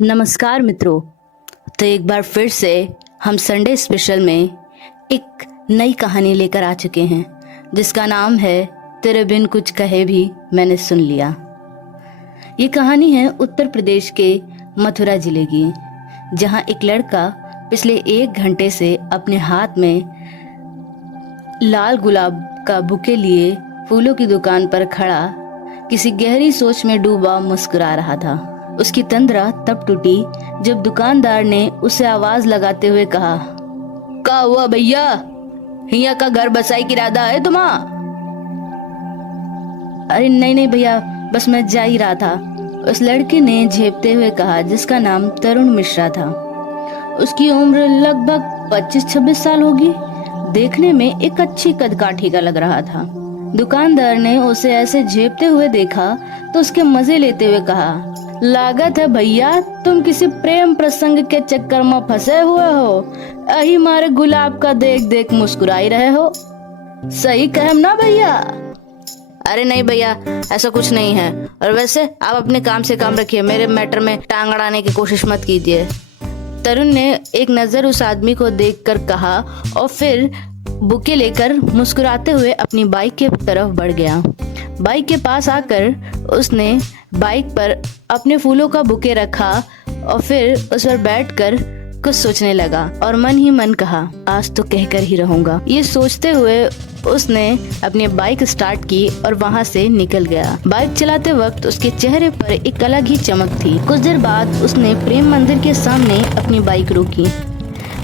नमस्कार मित्रों। तो एक बार फिर से हम संडे स्पेशल में एक नई कहानी लेकर आ चुके हैं जिसका नाम है तेरे बिन कुछ कहे भी मैंने सुन लिया। ये कहानी है उत्तर प्रदेश के मथुरा जिले की, जहां एक लड़का पिछले 1 घंटे से अपने हाथ में लाल गुलाब का बुके लिए फूलों की दुकान पर खड़ा किसी गहरी सोच में डूबा मुस्कुरा रहा था। उसकी तंद्रा तब टूटी जब दुकानदार ने उसे आवाज लगाते हुए कहा, का हुआ भैया, हिया का घर बसाई की इरादा है तुम्हारा? अरे नहीं नहीं भैया, बस मैं जा ही रहा था, उस लड़के ने झेपते हुए कहा, जिसका नाम तरुण मिश्रा था। उसकी उम्र लगभग 25-26 साल होगी। देखने में एक अच्छी कदकाठी का लग रहा था। दुकानदार ने उसे ऐसे झेपते हुए देखा तो उसके मजे लेते हुए कहा, लागत है भैया तुम किसी प्रेम प्रसंग के चक्कर में फंसे हुए हो, यही मारे गुलाब का देख देख मुस्कुराई रहे हो। सही कहम ना भैया? अरे नहीं भैया, ऐसा कुछ नहीं है, और वैसे आप अपने काम से काम रखिए, मेरे मैटर में टांग अड़ाने की कोशिश मत कीजिए। तरुण ने एक नजर उस आदमी को देखकर कहा और फिर बुके लेकर मुस्कुराते हुए अपनी बाइक की तरफ बढ़ गया। बाइक के पास आकर उसने बाइक पर अपने फूलों का बुके रखा और फिर उस पर बैठकर कुछ सोचने लगा और मन ही मन कहा, आज तो कहकर ही रहूंगा। ये सोचते हुए उसने अपनी बाइक स्टार्ट की और वहां से निकल गया। बाइक चलाते वक्त उसके चेहरे पर एक अलग ही चमक थी। कुछ देर बाद उसने प्रेम मंदिर के सामने अपनी बाइक रोकी,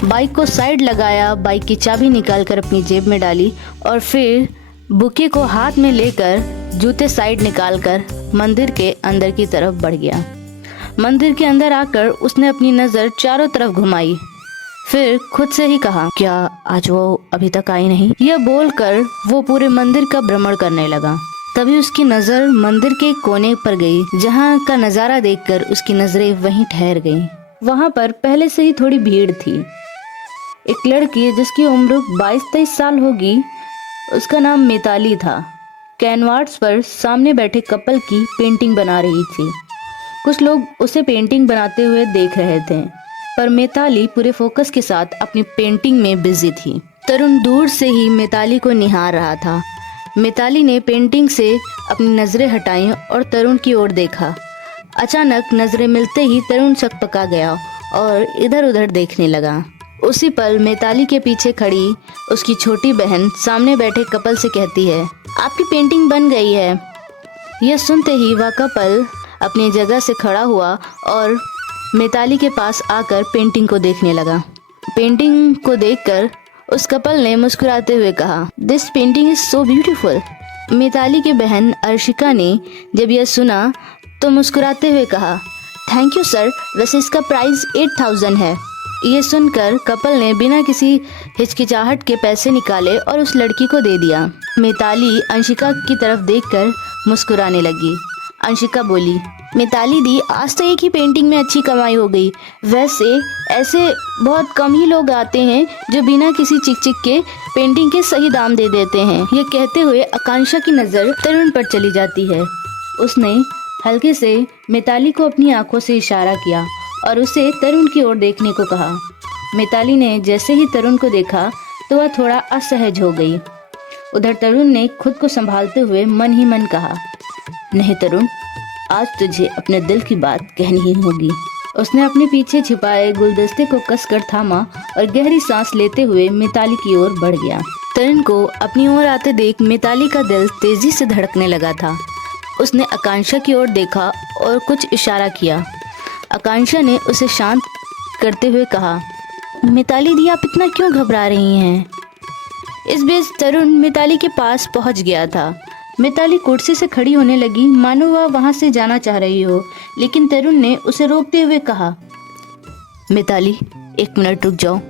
बाइक को साइड लगाया, बाइक की चाबी निकालकर अपनी जेब में डाली और फिर बुके को हाथ में लेकर जूते साइड निकालकर मंदिर के अंदर की तरफ बढ़ गया। मंदिर के अंदर आकर उसने अपनी नजर चारों तरफ घुमाई, फिर खुद से ही कहा, क्या आज वो अभी तक आई नहीं? यह बोलकर वो पूरे मंदिर का भ्रमण करने लगा। तभी उसकी नजर मंदिर के कोने पर गई, जहाँ का नजारा देखकर उसकी नजरें वहीं ठहर गईं। वहाँ पर पहले से ही थोड़ी भीड़ थी। एक लड़की जिसकी उम्र 22-23 साल होगी, उसका नाम मिताली था, कैनवास पर सामने बैठे कपल की पेंटिंग बना रही थी। कुछ लोग उसे पेंटिंग बनाते हुए देख रहे थे, पर मिताली पूरे फोकस के साथ अपनी पेंटिंग में बिजी थी। तरुण दूर से ही मिताली को निहार रहा था। मिताली ने पेंटिंग से अपनी नजरें हटाई और तरुण की ओर देखा। अचानक नजरें मिलते ही तरुण सकपका गया और इधर उधर देखने लगा। उसी पल मिताली के पीछे खड़ी उसकी छोटी बहन सामने बैठे कपल से कहती है, आपकी पेंटिंग बन गई है। यह सुनते ही वह कपल अपनी जगह से खड़ा हुआ और मिताली के पास आकर पेंटिंग को देखने लगा। पेंटिंग को देखकर उस कपल ने मुस्कुराते हुए कहा, this painting is so beautiful. Mitali की बहन अर्शिका ने जब यह सुना तो मुस्कुराते हुए कहा, थैंक यू सर, वैसे इसका प्राइस 8,000 है। ये सुनकर कपल ने बिना किसी हिचकिचाहट के पैसे निकाले और उस लड़की को दे दिया। मिताली अंशिका की तरफ देखकर मुस्कुराने लगी। अंशिका बोली, मिताली दी, आज तो एक ही पेंटिंग में अच्छी कमाई हो गई। वैसे ऐसे बहुत कम ही लोग आते हैं जो बिना किसी चिक चिक के पेंटिंग के सही दाम दे देते हैं। ये कहते हुए आकांक्षा की नज़र तरुण पर चली जाती है। उसने हल्के से मिताली को अपनी आंखों से इशारा किया और उसे तरुण की ओर देखने को कहा। मिताली ने जैसे ही तरुण को देखा तो वह थोड़ा असहज हो गई। उधर तरुण ने खुद को संभालते हुए मन ही मन कहा, नहीं तरुण, आज तुझे अपने दिल की बात कहनी ही होगी। उसने अपने पीछे छिपाए गुलदस्ते को कसकर थामा और गहरी सांस लेते हुए मिताली की ओर बढ़ गया। तरुण को अपनी ओर आते देख मिताली का दिल तेजी से धड़कने लगा था। उसने आकांक्षा की ओर देखा और कुछ इशारा किया। आकांक्षा ने उसे शांत करते हुए कहा, मिताली दी, आप इतना क्यों घबरा रही हैं? इस बीच तरुण मिताली के पास पहुंच गया था। मिताली कुर्सी से खड़ी होने लगी, मानो वह वहां से जाना चाह रही हो, लेकिन तरुण ने उसे रोकते हुए कहा, मिताली 1 मिनट रुक जाओ,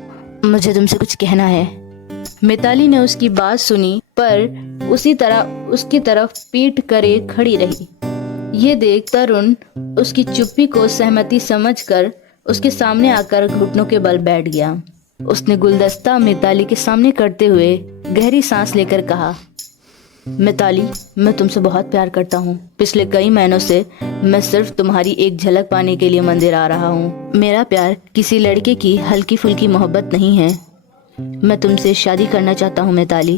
मुझे तुमसे कुछ कहना है। मिताली ने उसकी बात सुनी पर उसी तरह उसकी तरफ पीठ करे खड़ी रही। ये देख तरुण उसकी चुप्पी को सहमति समझकर उसके सामने आकर घुटनों के बल बैठ गया। उसने गुलदस्ता मिताली के सामने करते हुए गहरी सांस लेकर कहा, मिताली, मैं तुमसे बहुत प्यार करता हूँ। पिछले कई महीनों से मैं सिर्फ तुम्हारी एक झलक पाने के लिए मंदिर आ रहा हूँ। मेरा प्यार किसी लड़के की हल्की फुल्की मोहब्बत नहीं है। मैं तुमसे शादी करना चाहता हूँ मिताली।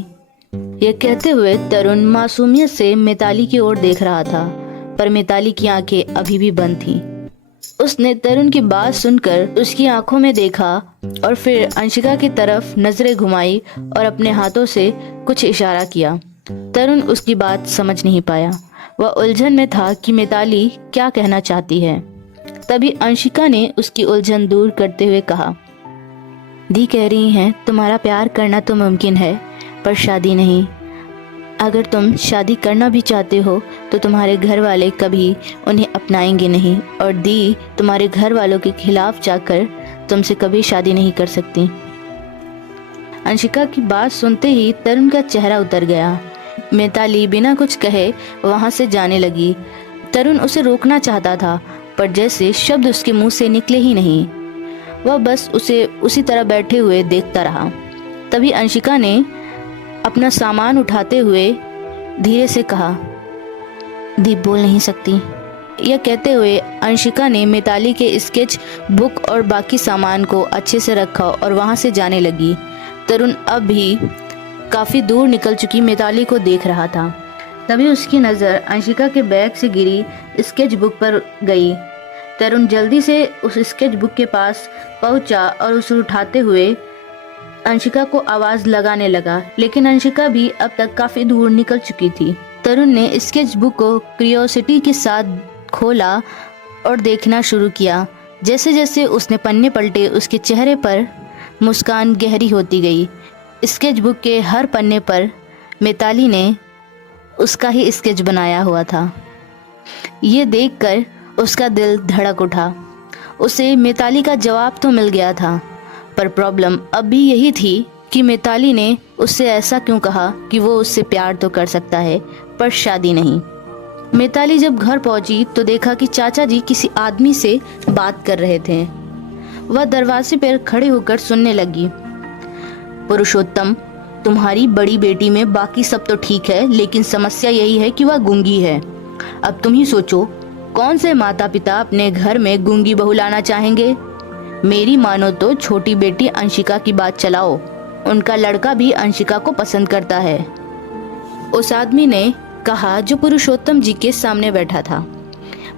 यह कहते हुए तरुण मासूमियत से मिताली की ओर देख रहा था, पर मिताली की आंखें अभी भी बंद थीं। उसने तरुण की बात सुनकर उसकी आंखों में देखा और फिर अंशिका की तरफ नजरें घुमाई और अपने हाथों से कुछ इशारा किया। तरुण उसकी बात समझ नहीं पाया। वह उलझन में था कि मिताली क्या कहना चाहती है। तभी अंशिका ने उसकी उलझन दूर करते हुए कहा, दी कह रही हैं तुम्हारा प्यार करना तो मुमकिन है, पर शादी नहीं। अगर तुम शादी करना भी चाहते हो तो तुम्हारे घर वाले कभी उन्हें अपनाएंगे नहीं, और दी तुम्हारे घर वालों के खिलाफ जाकर तुमसे कभी शादी नहीं कर सकती। अंशिका की बात सुनते ही तरुण का चेहरा उतर गया। मिताली बिना कुछ कहे वहां से जाने लगी। तरुण उसे रोकना चाहता था, पर जैसे शब्द उसके मुंह से निकले ही नहीं। वह बस उसे उसी तरह बैठे हुए देखता रहा। तभी अंशिका ने अपना सामान उठाते हुए धीरे से कहा, दी बोल नहीं सकती। यह कहते हुए अंशिका ने मिताली के स्केच बुक और बाकी सामान को अच्छे से रखा और वहां से जाने लगी। तरुण अब भी काफी दूर निकल चुकी मिताली को देख रहा था। तभी उसकी नजर अंशिका के बैग से गिरी स्केच बुक पर गई। तरुण जल्दी से उस स्केच बुक के पास पहुंचा और उसे उठाते हुए अंशिका को आवाज लगाने लगा, लेकिन अंशिका भी अब तक काफी दूर निकल चुकी थी। तरुण ने स्केच बुक को क्यूरियोसिटी के साथ खोला और देखना शुरू किया। जैसे जैसे उसने पन्ने पलटे, उसके चेहरे पर मुस्कान गहरी होती गई। स्केच बुक के हर पन्ने पर मिताली ने उसका ही स्केच बनाया हुआ था। ये देखकर उसका दिल धड़क उठा। उसे मिताली का जवाब तो मिल गया था, पर प्रॉब्लम अब भी यही थी कि मिताली ने उससे ऐसा क्यों कहा कि वो उससे प्यार तो कर सकता है पर शादी नहीं। मिताली जब घर पहुंची तो देखा कि चाचा जी किसी आदमी से बात कर रहे थे। वह दरवाजे पर खड़े होकर सुनने लगी। पुरुषोत्तम, तुम्हारी बड़ी बेटी में बाकी सब तो ठीक है, लेकिन समस्या यही है कि वह गूंगी है। अब तुम ही सोचो, कौन से माता पिता अपने घर में गूंगी बहू लाना चाहेंगे? मेरी मानो तो छोटी बेटी अंशिका की बात चलाओ, उनका लड़का भी अंशिका को पसंद करता है। उस आदमी ने कहा जो पुरुषोत्तम जी के सामने बैठा था।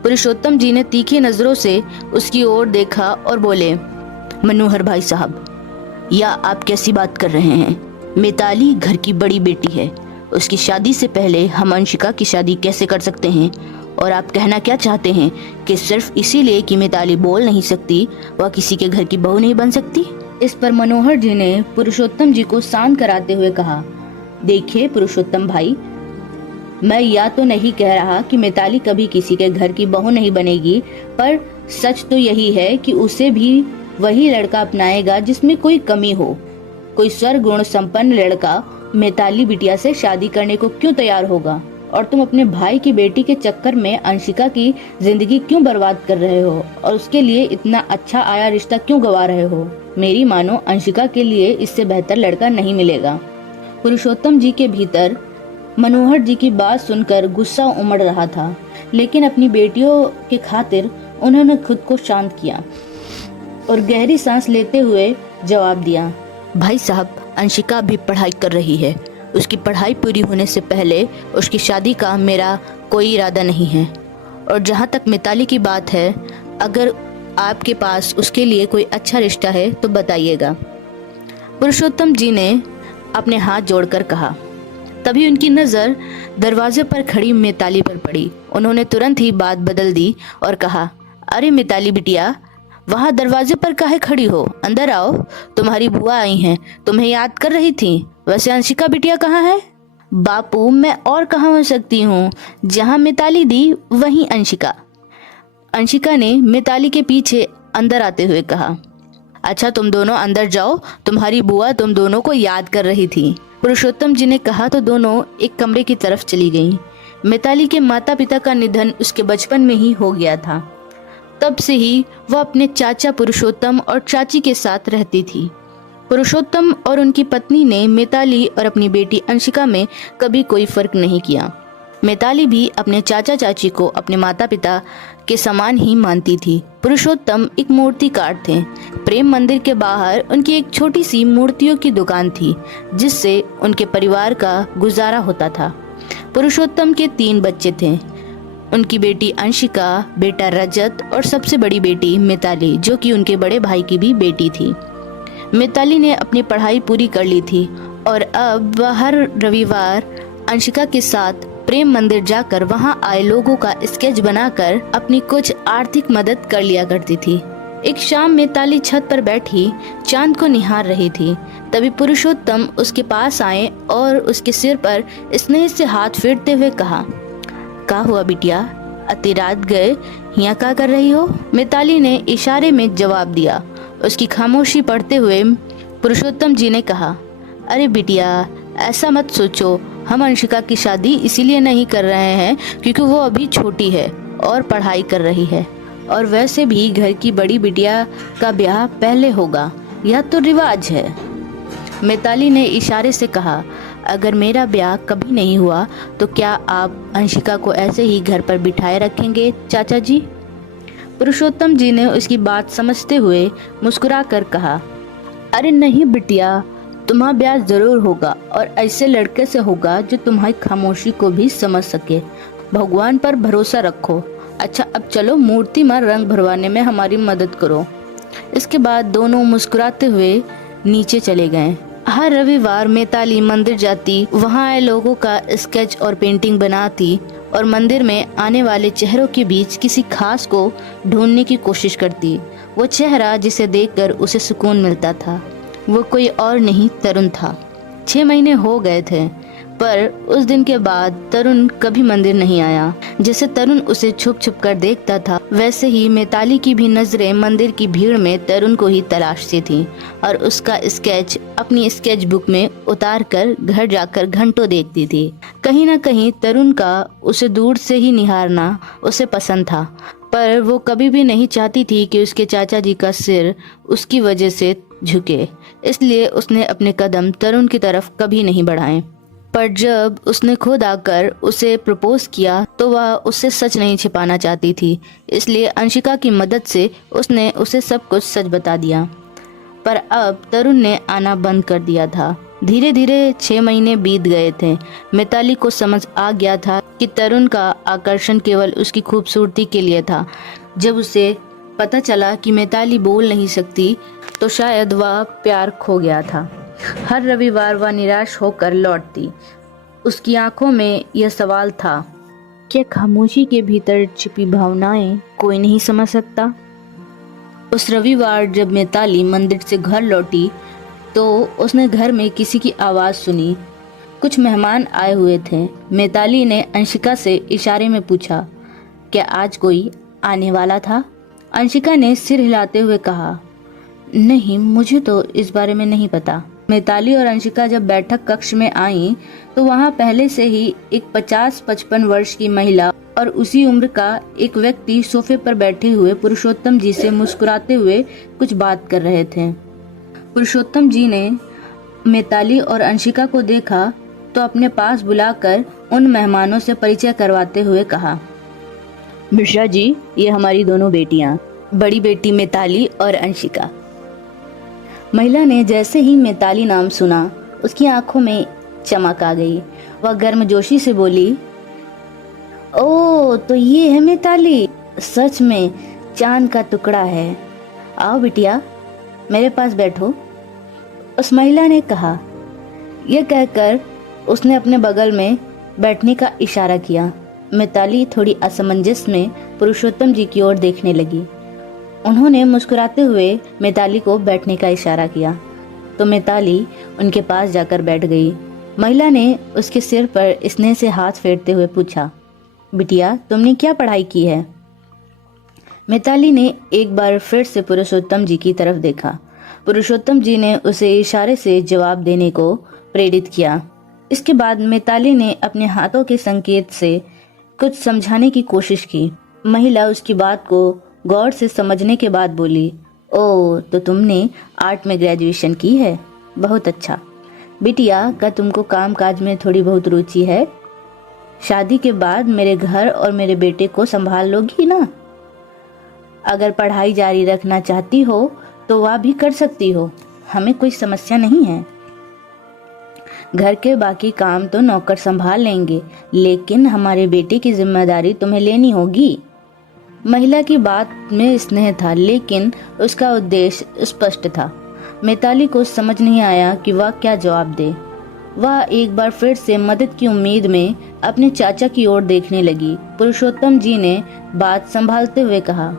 पुरुषोत्तम जी ने तीखी नजरों से उसकी ओर देखा और बोले, मनोहर भाई साहब, या आप कैसी बात कर रहे हैं? मिताली घर की बड़ी बेटी है, उसकी शादी से पहले हम अंशिका की शादी कैसे कर सकते हैं? और आप कहना क्या चाहते हैं कि सिर्फ इसीलिए कि मिताली बोल नहीं सकती वह किसी के घर की बहू नहीं बन सकती? इस पर मनोहर जी ने पुरुषोत्तम जी को शांत कराते हुए कहा, देखिए पुरुषोत्तम भाई, मैं या तो नहीं कह रहा कि मिताली कभी किसी के घर की बहू नहीं बनेगी, पर सच तो यही है कि उसे भी वही लड़का अपनाएगा जिसमें कोई कमी हो। कोई सर्वगुण संपन्न लड़का मिताली बिटिया से शादी करने को क्यों तैयार होगा? और तुम अपने भाई की बेटी के चक्कर में अंशिका की जिंदगी क्यों बर्बाद कर रहे हो और उसके लिए इतना अच्छा आया रिश्ता क्यों गवा रहे हो? मेरी मानो अंशिका के लिए इससे बेहतर लड़का नहीं मिलेगा। पुरुषोत्तम जी के भीतर मनोहर जी की बात सुनकर गुस्सा उमड़ रहा था, लेकिन अपनी बेटियों के खातिर उन्होंने खुद को शांत किया और गहरी सांस लेते हुए जवाब दिया, भाई साहब, अंशिका भी पढ़ाई कर रही है। उसकी पढ़ाई पूरी होने से पहले उसकी शादी का मेरा कोई इरादा नहीं है। और जहाँ तक मिताली की बात है, अगर आपके पास उसके लिए कोई अच्छा रिश्ता है तो बताइएगा। पुरुषोत्तम जी ने अपने हाथ जोड़कर कहा। तभी उनकी नज़र दरवाजे पर खड़ी मिताली पर पड़ी। उन्होंने तुरंत ही बात बदल दी और कहा, अरे मिताली बिटिया, वहाँ दरवाजे पर काहे खड़ी हो? अंदर आओ, तुम्हारी बुआ आई हैं, तुम्हें याद कर रही थी। वैसे अंशिका बिटिया कहाँ है? बापू, मैं और कहाँ हो सकती हूँ? जहाँ मिताली दी वहीं अंशिका। अंशिका ने मिताली के पीछे अंदर आते हुए कहा, अच्छा तुम दोनों अंदर जाओ, तुम्हारी बुआ तुम दोनों को याद कर रही थी। पुरुषोत्तम जी ने कहा तो दोनों एक कमरे की तरफ चली गईं। मिताली के माता पिता का निधन उसके बचपन में ही हो गया था। तब से ही वह अपने चाचा पुरुषोत्तम और चाची के साथ रहती थी। पुरुषोत्तम और उनकी पत्नी ने मिताली और अपनी बेटी अंशिका में कभी कोई फर्क नहीं किया। मिताली भी अपने चाचा चाची को अपने माता पिता के समान ही मानती थी। पुरुषोत्तम एक मूर्तिकार थे। प्रेम मंदिर के बाहर उनकी एक छोटी सी मूर्तियों की दुकान थी, जिससे उनके परिवार का गुजारा होता था। पुरुषोत्तम के 3 बच्चे थे, उनकी बेटी अंशिका, बेटा रजत और सबसे बड़ी बेटी मिताली, जो कि उनके बड़े भाई की भी बेटी थी। मिताली ने अपनी पढ़ाई पूरी कर ली थी और अब वह हर रविवार अंशिका के साथ प्रेम मंदिर जाकर वहां आए लोगों का स्केच बनाकर अपनी कुछ आर्थिक मदद कर लिया करती थी। एक शाम मिताली छत पर बैठी चांद को निहार रही थी। तभी पुरुषोत्तम उसके पास आए और उसके सिर पर स्नेह से हाथ फेरते हुए कहा, "का हुआ बिटिया, अति रात गए यहाँ क्या कर रही हो?" मिताली ने इशारे में जवाब दिया। उसकी खामोशी पढ़ते हुए पुरुषोत्तम जी ने कहा, "अरे बिटिया, ऐसा मत सोचो, हम अंशिका की शादी इसीलिए नहीं कर रहे हैं क्योंकि वो अभी छोटी है और पढ़ाई कर रही है, और वैसे भी घर की बड़ी बिटिया का ब्याह पहले होगा, यह तो रिवाज है।" मिताली ने इशारे से कहा, "अगर मेरा ब्याह कभी नहीं हुआ तो क्या आप अंशिका को ऐसे ही घर पर बिठाए रखेंगे चाचा जी?" पुरुषोत्तम जी ने उसकी बात समझते हुए मुस्कुरा कर कहा, "अरे नहीं बिटिया, तुम्हारा ब्याह जरूर होगा और ऐसे लड़के से होगा जो तुम्हारी खामोशी को भी समझ सके। भगवान पर भरोसा रखो। अच्छा, अब चलो मूर्ति में रंग भरवाने में हमारी मदद करो।" इसके बाद दोनों मुस्कुराते हुए नीचे चले गए। हर रविवार मिताली मंदिर जाती, वहां आए लोगों का स्केच और पेंटिंग बनाती और मंदिर में आने वाले चेहरों के बीच किसी खास को ढूंढने की कोशिश करती। वो चेहरा जिसे देखकर उसे सुकून मिलता था, वो कोई और नहीं, तरुण था। 6 महीने हो गए थे, पर उस दिन के बाद तरुण कभी मंदिर नहीं आया। जैसे तरुण उसे छुप छुप कर देखता था, वैसे ही मिताली की भी नजरें मंदिर की भीड़ में तरुण को ही तलाशती थी और उसका स्केच अपनी स्केच बुक में उतार कर घर जाकर घंटों देखती थी। कहीं न कहीं तरुण का उसे दूर से ही निहारना उसे पसंद था, पर वो कभी भी नहीं चाहती थी कि उसके चाचा जी का सिर उसकी वजह से झुके, इसलिए उसने अपने कदम तरुण की तरफ कभी नहीं बढ़ाए। पर जब उसने खुद आकर उसे प्रपोज किया तो वह उससे सच नहीं छिपाना चाहती थी, इसलिए अंशिका की मदद से उसने उसे सब कुछ सच बता दिया। पर अब तरुण ने आना बंद कर दिया था। धीरे धीरे 6 महीने बीत गए थे। मिताली को समझ आ गया था कि तरुण का आकर्षण केवल उसकी खूबसूरती के लिए था। जब उसे पता चला कि मिताली बोल नहीं सकती तो शायद वह प्यार खो गया था। हर रविवार वह निराश होकर लौटती। उसकी आंखों में यह सवाल था, क्या खामोशी के भीतर छिपी भावनाएं कोई नहीं समझ सकता? उस रविवार जब मिताली मंदिर से घर लौटी तो उसने घर में किसी की आवाज सुनी। कुछ मेहमान आए हुए थे। मिताली ने अंशिका से इशारे में पूछा, क्या आज कोई आने वाला था? अंशिका ने सिर हिलाते हुए कहा, नहीं, मुझे तो इस बारे में नहीं पता। मिताली और अंशिका जब बैठक कक्ष में आईं तो वहां पहले से ही एक 50-55 वर्ष की महिला और उसी उम्र का एक व्यक्ति सोफे पर बैठे हुए पुरुषोत्तम जी से मुस्कुराते हुए कुछ बात कर रहे थे। पुरुषोत्तम जी ने मिताली और अंशिका को देखा तो अपने पास बुलाकर उन मेहमानों से परिचय करवाते हुए कहा, मिश्रा जी, ये हमारी दोनों बेटियां, बड़ी बेटी मिताली और अंशिका। महिला ने जैसे ही मिताली नाम सुना उसकी आंखों में चमक आ गई। वह गर्मजोशी से बोली, ओ तो ये है मिताली, सच में चांद का टुकड़ा है। आओ बिटिया, मेरे पास बैठो, उस महिला ने कहा। यह कहकर उसने अपने बगल में बैठने का इशारा किया। मिताली थोड़ी असमंजस में पुरुषोत्तम जी की ओर देखने लगी। उन्होंने मुस्कुराते हुए मिताली को बैठने का इशारा किया तो मिताली उनके पास जाकर बैठ गई। महिला ने उसके सिर पर स्नेह से हाथ फेरते हुए पूछा, बिटिया, तुमने क्या पढ़ाई की है? मिताली ने एक बार फिर से पुरुषोत्तम जी की तरफ देखा। पुरुषोत्तम जी ने उसे इशारे से जवाब देने को प्रेरित किया। इसके बाद मिताली ने अपने हाथों के संकेत से कुछ समझाने की कोशिश की। महिला उसकी बात को गौर से समझने के बाद बोली, ओह, तो तुमने आर्ट में ग्रेजुएशन की है, बहुत अच्छा। बिटिया, क्या तुमको काम काज में थोड़ी बहुत रुचि है? शादी के बाद मेरे घर और मेरे बेटे को संभाल लोगी ना? अगर पढ़ाई जारी रखना चाहती हो तो वह भी कर सकती हो, हमें कोई समस्या नहीं है। घर के बाकी काम तो नौकर संभाल लेंगे, लेकिन हमारे बेटे की जिम्मेदारी तुम्हें लेनी होगी। महिला की बात में स्नेह था, लेकिन उसका उद्देश्य स्पष्ट था। मिताली को समझ नहीं आया कि वह क्या जवाब दे। वह एक बार फिर से मदद की उम्मीद में अपने चाचा की ओर देखने लगी। पुरुषोत्तम जी ने बात संभालते हुए कहा,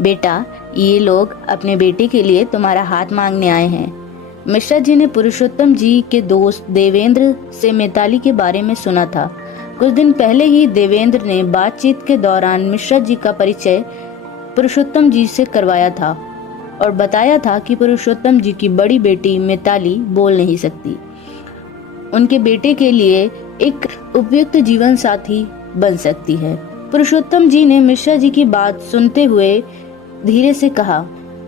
बेटा, ये लोग अपने बेटे के लिए तुम्हारा हाथ मांगने आए हैं। मिश्रा जी ने पुरुषोत्तम जी के दोस्त देवेंद्र से मिताली के बारे में सुना था। कुछ दिन पहले ही देवेंद्र ने बातचीत के दौरान मिश्रा जी का परिचय पुरुषोत्तम जी से करवाया था और बताया था कि पुरुषोत्तम जी की बड़ी बेटी मिताली बोल नहीं सकती। उनके बेटे के लिए एक उपयुक्त जीवन साथी बन सकती है। पुरुषोत्तम जी ने मिश्रा जी की बात सुनते हुए धीरे से कहा,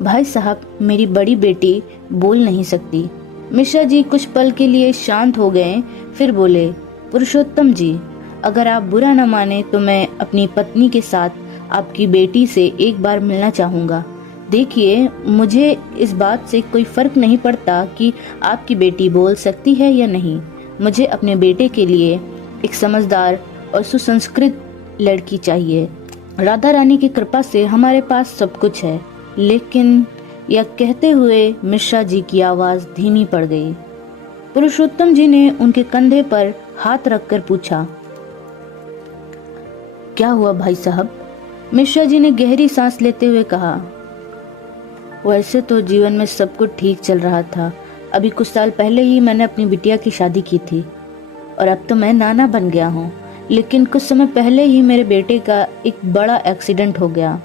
भाई साहब, मेरी बड़ी बेटी बोल नहीं सकती। मिश्रा जी कुछ पल के लिए शांत हो गए, फिर बोले, पुरुषोत्तम जी, अगर आप बुरा न माने तो मैं अपनी पत्नी के साथ आपकी बेटी से एक बार मिलना चाहूँगा। देखिए, मुझे इस बात से कोई फर्क नहीं पड़ता कि आपकी बेटी बोल सकती है या नहीं। मुझे अपने बेटे के लिए एक समझदार और सुसंस्कृत लड़की चाहिए। राधा रानी की कृपा से हमारे पास सब कुछ है। लेकिन यह कहते हुए मिश्रा जी की आवाज धीमी पड़ गई। पुरुषोत्तम जी ने उनके कंधे पर हाथ रखकर पूछा, क्या हुआ भाई साहब? मिश्रा जी ने गहरी सांस लेते हुए कहा, वैसे तो जीवन में सब कुछ ठीक चल रहा था। अभी कुछ साल पहले ही मैंने अपनी बिटिया की शादी की थी और अब तो मैं नाना बन गया हूँ। लेकिन कुछ समय पहले ही मेरे बेटे का एक बड़ा एक्सीडेंट हो गया।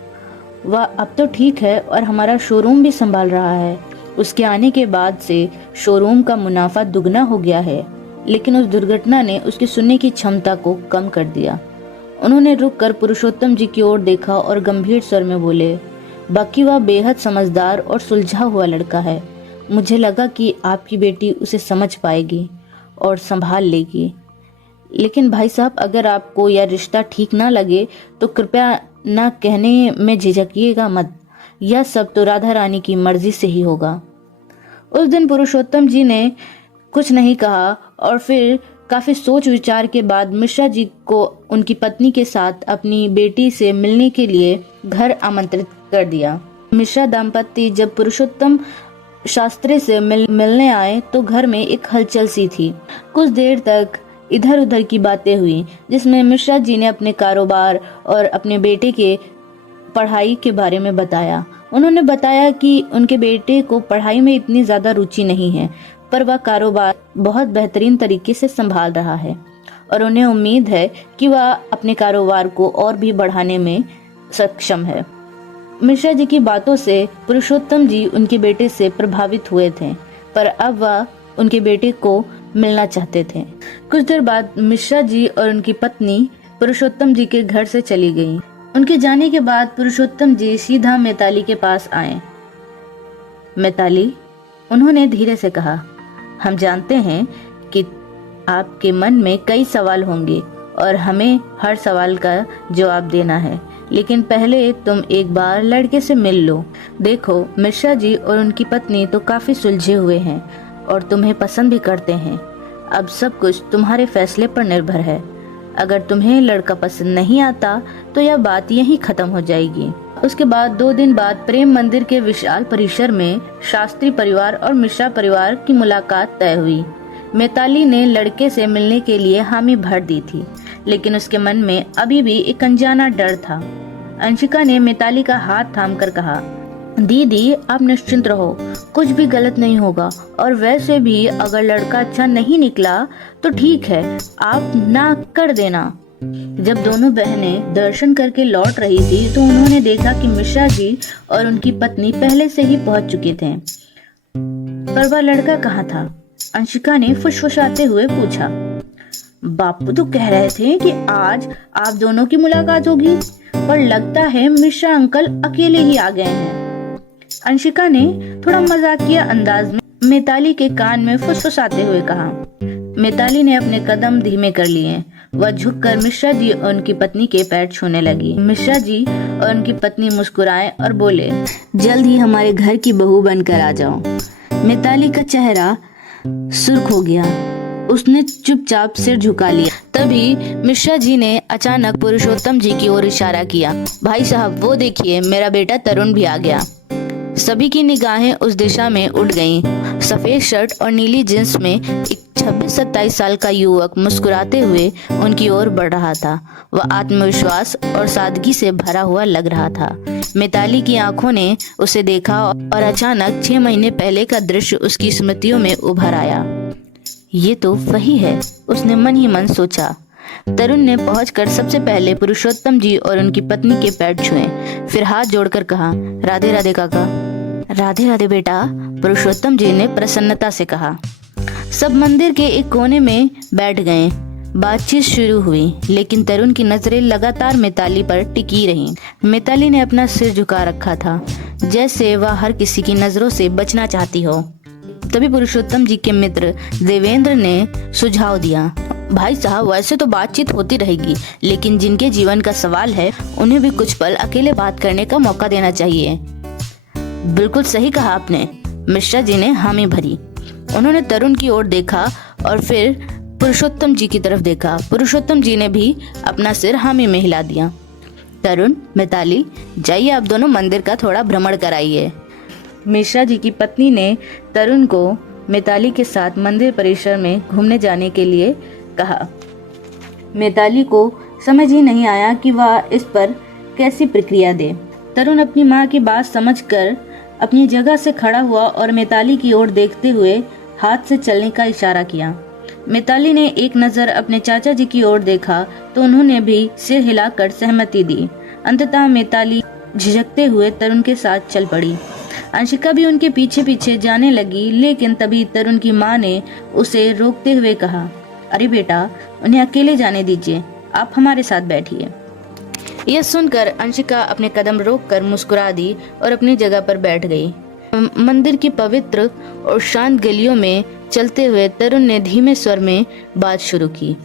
वह अब तो ठीक है और हमारा शोरूम भी संभाल रहा है। उसके आने के बाद से शोरूम का मुनाफा दुगना हो गया है, लेकिन उस दुर्घटना ने उसकी सुनने की क्षमता को कम कर दिया। उन्होंने रुककर पुरुषोत्तम जी की ओर देखा और गंभीर स्वर में बोले, बाकी वह बेहद समझदार और सुलझा हुआ लड़का है। मुझे लगा कि आपकी बेटी उसे समझ पाएगी और संभाल लेगी। लेकिन भाई साहब, अगर आपको यह रिश्ता ठीक ना लगे तो कृपया ना कहने में झिझकिएगा मत। यह सब तो राधा रानी की मर्जी से ही होगा। उस दिन पुरुषोत्तम जी ने कुछ नहीं कहा और फिर काफी सोच विचार के बाद मिश्रा जी को उनकी पत्नी के साथ अपनी बेटी से मिलने के लिए घर आमंत्रित कर दिया। मिश्रा दंपत्ति जब पुरुषोत्तम शास्त्री से मिलने आए तो घर में एक हलचल सी थी। कुछ देर तक इधर उधर की बातें हुई, जिसमें मिश्रा जी ने अपने कारोबार और अपने बेटे के पढ़ाई के बारे में बताया। उन्होंने बताया कि उनके बेटे को पढ़ाई में इतनी ज्यादा रुचि नहीं है, पर वह कारोबार बहुत बेहतरीन तरीके से संभाल रहा है और उन्हें उम्मीद है कि वह अपने कारोबार को और भी बढ़ाने में सक्षम है। मिश्रा जी की बातों से पुरुषोत्तम जी उनके बेटे से प्रभावित हुए थे, पर अब वह उनके बेटे को मिलना चाहते थे। कुछ देर बाद मिश्रा जी और उनकी पत्नी पुरुषोत्तम जी के घर से चली गईं। उनके जाने के बाद पुरुषोत्तम जी सीधा मिताली के पास आए। मिताली, उन्होंने धीरे से कहा, हम जानते हैं कि आपके मन में कई सवाल होंगे और हमें हर सवाल का जवाब देना है, लेकिन पहले तुम एक बार लड़के से मिल लो। देखो, मिश्रा जी और उनकी पत्नी तो काफी सुलझे हुए हैं और तुम्हें पसंद भी करते हैं। अब सब कुछ तुम्हारे फैसले पर निर्भर है। अगर तुम्हें लड़का पसंद नहीं आता तो यह बात यहीं खत्म हो जाएगी। उसके बाद 2 दिन बाद प्रेम मंदिर के विशाल परिसर में शास्त्री परिवार और मिश्रा परिवार की मुलाकात तय हुई। मिताली ने लड़के से मिलने के लिए हामी भर दी थी, लेकिन उसके मन में अभी भी एक अनजाना डर था। अंशिका ने मिताली का हाथ थामकर कहा, दीदी, आप निश्चिंत रहो, कुछ भी गलत नहीं होगा। और वैसे भी अगर लड़का अच्छा नहीं निकला तो ठीक है, आप ना कर देना। जब दोनों बहनें दर्शन करके लौट रही थी तो उन्होंने देखा कि मिश्रा जी और उनकी पत्नी पहले से ही पहुंच चुके थे। पर वह लड़का कहाँ था? अंशिका ने फुसफुसाते हुए पूछा। बापू तो कह रहे थे कि आज आप दोनों की मुलाकात होगी, पर लगता है मिश्रा अंकल अकेले ही आ गए हैं। अंशिका ने थोड़ा मजाकिया अंदाज में मिताली के कान में फुसफुसाते हुए कहा। मिताली ने अपने कदम धीमे कर लिए। वह झुककर मिश्रा जी और उनकी पत्नी के पैर छूने लगी। मिश्रा जी और उनकी पत्नी मुस्कुराए और बोले, जल्द ही हमारे घर की बहू बनकर आ जाओ। मिताली का चेहरा सुर्ख हो गया। उसने चुपचाप सिर झुका लिया। तभी मिश्रा जी ने अचानक पुरुषोत्तम जी की ओर इशारा किया। भाई साहब, वो देखिए, मेरा बेटा तरुण भी आ गया। सभी की निगाहें उस दिशा में उठ गईं। सफेद शर्ट और नीली जींस में एक 26-27 साल का युवक मुस्कुराते हुए उनकी ओर बढ़ रहा था। वह आत्मविश्वास और सादगी से भरा हुआ लग रहा था। मिताली की आंखों ने उसे देखा और अचानक 6 महीने पहले का दृश्य उसकी स्मृतियों में उभर आया। ये तो वही है, उसने मन ही मन सोचा। तरुण ने पहुंचकर सबसे पहले पुरुषोत्तम जी और उनकी पत्नी के पैर छुए, फिर हाथ जोड़कर कहा, राधे राधे काका। राधे राधे बेटा, पुरुषोत्तम जी ने प्रसन्नता से कहा। सब मंदिर के एक कोने में बैठ गए। बातचीत शुरू हुई, लेकिन तरुण की नजरें लगातार मिताली पर टिकी रहीं। मिताली ने अपना सिर झुका रखा था, जैसे वह हर किसी की नजरों से बचना चाहती हो। तभी पुरुषोत्तम जी के मित्र देवेंद्र ने सुझाव दिया, भाई साहब, वैसे तो बातचीत होती रहेगी, लेकिन जिनके जीवन का सवाल है उन्हें भी कुछ पल अकेले बात करने का मौका देना चाहिए। बिल्कुल सही कहा आपने, मिश्रा जी ने हामी भरी। उन्होंने तरुण की ओर देखा और फिर पुरुषोत्तम जी की तरफ देखा। पुरुषोत्तम जी ने भी अपना सिर हामी में हिला दिया। तरुण, मिताली, जाइए आप दोनों मंदिर का थोड़ा भ्रमण कराइए। मिश्रा जी की पत्नी ने तरुण को मिताली के साथ मंदिर परिसर में घूमने जाने के लिए कहा। मिताली को समझ ही नहीं आया कि वह इस पर कैसी प्रतिक्रिया दे। तरुण अपनी माँ की बात समझकर अपनी जगह से खड़ा हुआ और मिताली की ओर देखते हुए हाथ से चलने का इशारा किया। मिताली ने एक नजर अपने चाचा जी की ओर देखा तो उन्होंने भी सिर हिलाकर सहमति दी। अंततः मिताली झिझकते हुए तरुण के साथ चल पड़ी। अंशिका भी उनके पीछे पीछे जाने लगी, लेकिन तभी तरुण की माँ ने उसे रोकते हुए कहा, अरे बेटा, उन्हें अकेले जाने दीजिए, आप हमारे साथ बैठिए। यह सुनकर अंशिका अपने कदम रोककर मुस्कुरा दी और अपनी जगह पर बैठ गई। मंदिर की पवित्र और शांत गलियों में चलते हुए तरुण ने धीमे स्वर में बात शुरू की।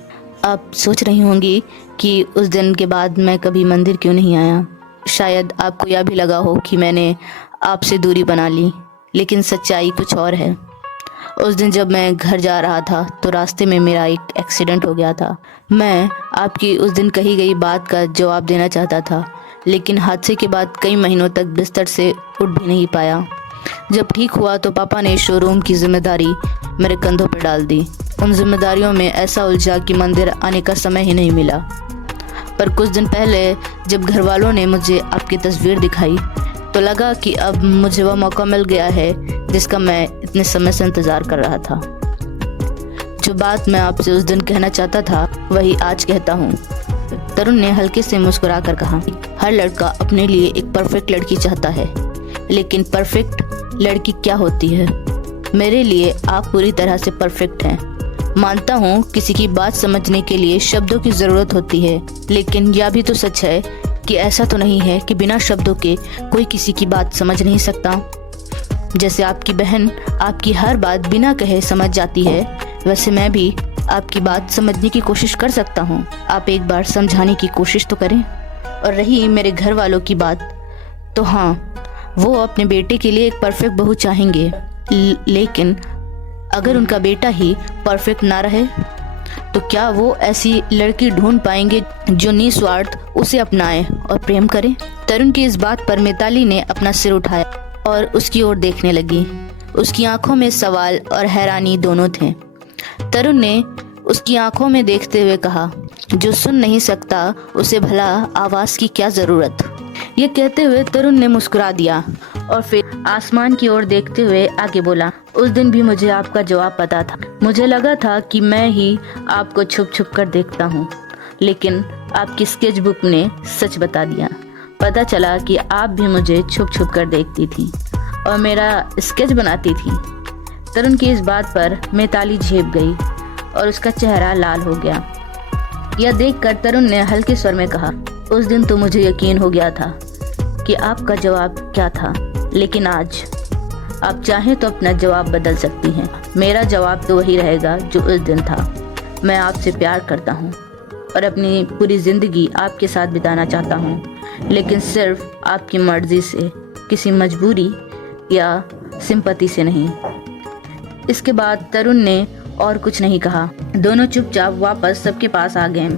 आप सोच रही होंगी कि उस दिन के बाद मैं कभी मंदिर क्यों नहीं आया। शायद आपको यह भी लगा हो कि मैंने आपसे दूरी बना ली, लेकिन सच्चाई कुछ और है। उस दिन जब मैं घर जा रहा था तो रास्ते में मेरा एक एक्सीडेंट हो गया था। मैं आपकी उस दिन कही गई बात का जवाब देना चाहता था, लेकिन हादसे के बाद कई महीनों तक बिस्तर से उठ भी नहीं पाया। जब ठीक हुआ तो पापा ने शोरूम की जिम्मेदारी मेरे कंधों पर डाल दी। उन जिम्मेदारियों में ऐसा उलझा कि मंदिर आने का समय ही नहीं मिला। पर कुछ दिन पहले जब घर वालों ने मुझे आपकी तस्वीर दिखाई तो लगा कि अब मुझे वह मौका मिल गया है जिसका मैं इतने समय से इंतजार कर रहा था। जो बात मैं आपसे उस दिन कहना चाहता था वही आज कहता हूँ। तरुण ने हल्के से मुस्कुराकर कहा, हर लड़का अपने लिए एक परफेक्ट लड़की चाहता है, लेकिन परफेक्ट लड़की क्या होती है? मेरे लिए आप पूरी तरह से परफेक्ट हैं। मानता हूँ किसी की बात समझने के लिए शब्दों की जरूरत होती है, लेकिन यह भी तो सच है कि ऐसा तो नहीं है कि बिना शब्दों के कोई किसी की बात समझ नहीं सकता। जैसे आपकी बहन आपकी हर बात बिना कहे समझ जाती है, वैसे मैं भी आपकी बात समझने की कोशिश कर सकता हूँ। आप एक बार समझाने की कोशिश तो करें। और रही मेरे घर वालों की बात, तो हाँ, वो अपने बेटे के लिए एक परफेक्ट बहू चाहेंगे, लेकिन अगर उनका बेटा ही परफेक्ट ना रहे तो क्या वो ऐसी लड़की ढूंढ पाएंगे जो निस्वार्थ उसे अपनाए और प्रेम करे? तरुण की इस बात पर मिताली ने अपना सिर उठाया और उसकी ओर देखने लगी। उसकी आंखों में सवाल और हैरानी दोनों थे। तरुण ने उसकी आंखों में देखते हुए कहा, जो सुन नहीं सकता उसे भला आवाज की क्या जरूरत। ये कहते हुए तरुण ने मुस्कुरा दिया और फिर आसमान की ओर देखते हुए आगे बोला, उस दिन भी मुझे आपका जवाब पता था। मुझे लगा था कि मैं ही आपको छुप छुप कर देखता हूँ, लेकिन आपकी स्केच बुक ने सच बता दिया। पता चला कि आप भी मुझे छुप छुप कर देखती थी और मेरा स्केच बनाती थी। तरुण की इस बात पर मिताली झेप गई और उसका चेहरा लाल हो गया। यह देखकर तरुण ने हल्के स्वर में कहा, उस दिन तो मुझे यकीन हो गया था कि आपका जवाब क्या था, लेकिन आज आप चाहें तो अपना जवाब बदल सकती हैं। मेरा जवाब तो वही रहेगा जो उस दिन था। मैं आपसे प्यार करता हूँ और अपनी पूरी ज़िंदगी आपके साथ बिताना चाहता हूँ, लेकिन सिर्फ आपकी मर्ज़ी से, किसी मजबूरी या सिंपैथी से नहीं। इसके बाद तरुण ने और कुछ नहीं कहा। दोनों चुपचाप वापस सबके पास आ गए,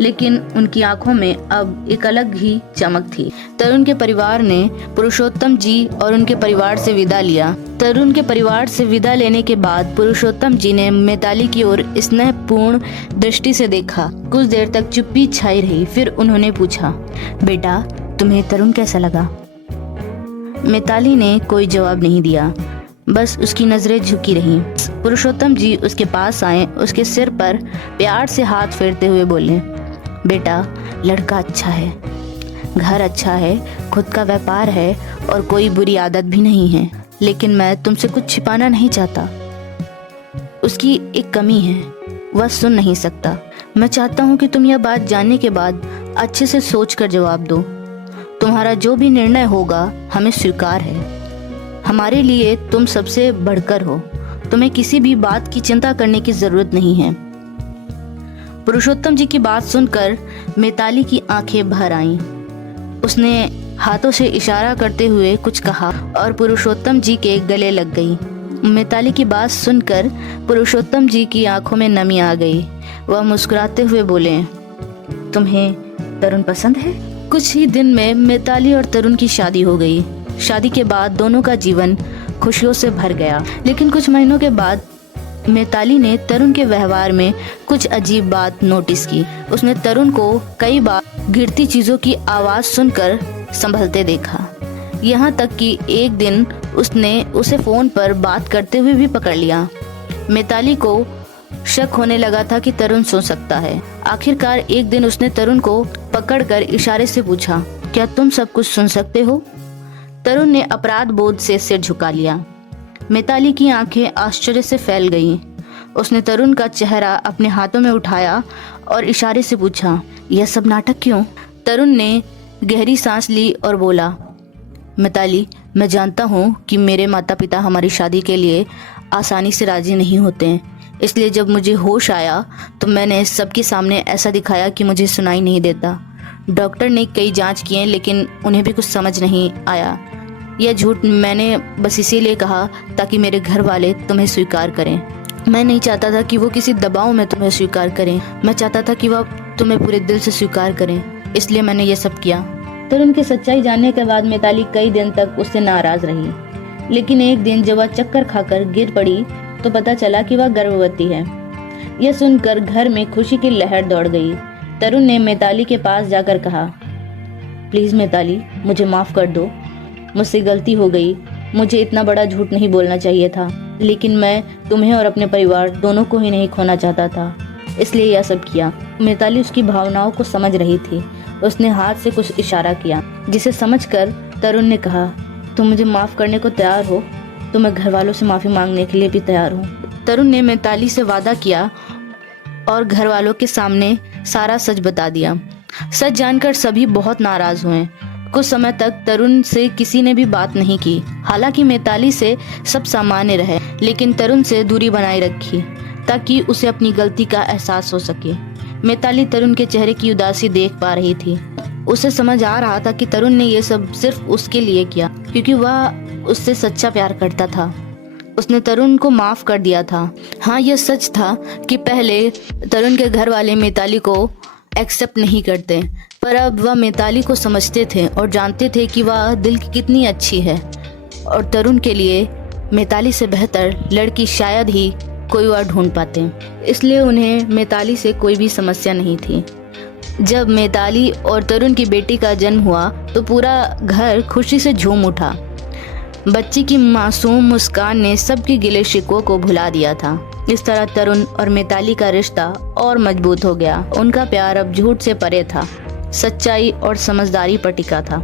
लेकिन उनकी आंखों में अब एक अलग ही चमक थी। तरुण के परिवार ने पुरुषोत्तम जी और उनके परिवार से विदा लिया। तरुण के परिवार से विदा लेने के बाद पुरुषोत्तम जी ने मिताली की ओर स्नेहपूर्ण दृष्टि से देखा। कुछ देर तक चुप्पी छाई रही। फिर उन्होंने पूछा, बेटा तुम्हें तरुण कैसा लगा? मिताली ने कोई जवाब नहीं दिया, बस उसकी नजरें झुकी रहीं। पुरुषोत्तम जी उसके पास आए, उसके सिर पर प्यार से हाथ फेरते हुए बोले, बेटा लड़का अच्छा है, घर अच्छा है, खुद का व्यापार है और कोई बुरी आदत भी नहीं है, लेकिन मैं तुमसे कुछ छिपाना नहीं चाहता। उसकी एक कमी है, वह सुन नहीं सकता। मैं चाहता हूँ कि तुम यह बात जानने के बाद अच्छे से सोच कर जवाब दो। तुम्हारा जो भी निर्णय होगा हमें स्वीकार है। हमारे लिए तुम सबसे बढ़कर हो। तुम्हें किसी भी बात की चिंता करने की जरूरत नहीं है। पुरुषोत्तम जी की बात सुनकर मिताली की आंखें भर आईं। उसने हाथों से इशारा करते हुए कुछ कहा और पुरुषोत्तम जी के गले लग गई। मिताली की बात सुनकर पुरुषोत्तम जी की आंखों में नमी आ गई। वह मुस्कुराते हुए बोले, तुम्हें तरुण पसंद है? कुछ ही दिन में मिताली और तरुण की शादी हो गई। शादी के बाद दोनों का जीवन खुशियों से भर गया, लेकिन कुछ महीनों के बाद मिताली ने तरुण के व्यवहार में कुछ अजीब बात नोटिस की। उसने तरुण को कई बार गिरती चीजों की आवाज सुनकर संभलते देखा। यहाँ तक कि एक दिन उसने उसे फोन पर बात करते हुए भी पकड़ लिया। मिताली को शक होने लगा था कि तरुण सो सकता है। आखिरकार एक दिन उसने तरुण को पकड़कर इशारे से पूछा, क्या तुम सब कुछ सुन सकते हो? तरुण ने अपराध बोध से सिर झुका लिया। मिताली की आंखें आश्चर्य से फैल गईं। उसने तरुण का चेहरा अपने हाथों में उठाया और इशारे से पूछा, यह सब नाटक क्यों? तरुण ने गहरी सांस ली और बोला, मिताली, मैं जानता हूँ कि मेरे माता पिता हमारी शादी के लिए आसानी से राजी नहीं होते, इसलिए जब मुझे होश आया तो मैंने सबके सामने ऐसा दिखाया कि मुझे सुनाई नहीं देता। डॉक्टर ने कई जांच किए, लेकिन उन्हें भी कुछ समझ नहीं आया। यह झूठ मैंने बस इसीलिए कहा ताकि मेरे घर वाले तुम्हें स्वीकार करें। मैं नहीं चाहता था कि वो किसी दबाव में तुम्हें स्वीकार करें। मैं चाहता था कि वह तुम्हें पूरे दिल से स्वीकार करें, इसलिए मैंने ये सब किया। तरुण की सच्चाई जानने के बाद मिताली कई दिन तक उससे नाराज रही, लेकिन एक दिन जब वह चक्कर खाकर गिर पड़ी तो पता चला कि वह गर्भवती है। यह सुनकर घर में खुशी की लहर दौड़ गई। तरुण ने मिताली के पास जाकर कहा, प्लीज मिताली, मुझे माफ कर दो, मुझसे गलती हो गई। मुझे इतना बड़ा झूठ नहीं बोलना चाहिए था, लेकिन मैं तुम्हें और अपने परिवार दोनों को ही नहीं खोना चाहता था, इसलिए यह सब किया। मिताली उसकी भावनाओं को समझ रही थी। उसने हाथ से कुछ इशारा किया, जिसे समझकर तरुण ने कहा, तुम मुझे माफ करने को तैयार हो तो मैं घर वालों से माफी मांगने के लिए भी तैयार हूँ। तरुण ने मिताली से वादा किया और घर वालों के सामने सारा सच बता दिया। सच जानकर सभी बहुत नाराज हुए। कुछ समय तक तरुण से किसी ने भी बात नहीं की। हालांकि मिताली से सब सामान्य रहे, लेकिन तरुण से दूरी बनाए रखी ताकि उसे अपनी गलती का एहसास हो सके। मिताली तरुण के चेहरे की उदासी देख पा रही थी। उसे समझ आ रहा था कि तरुण ने ये सब सिर्फ उसके लिए किया, क्योंकि वह उससे सच्चा प्यार करता था। उसने तरुण को माफ कर दिया था। हाँ, यह सच था कि पहले तरुण के घर वाले मिताली को एक्सेप्ट नहीं करते, पर अब वह मिताली को समझते थे और जानते थे कि वह दिल की कितनी अच्छी है, और तरुण के लिए मिताली से बेहतर लड़की शायद ही कोई और ढूंढ पाते। इसलिए उन्हें मिताली से कोई भी समस्या नहीं थी। जब मिताली और तरुण की बेटी का जन्म हुआ तो पूरा घर खुशी से झूम उठा। बच्ची की मासूम मुस्कान ने सबके गिले शिकवों को भुला दिया था। इस तरह तरुण और मिताली का रिश्ता और मजबूत हो गया। उनका प्यार अब झूठ से परे था, सच्चाई और समझदारी पर टिका था।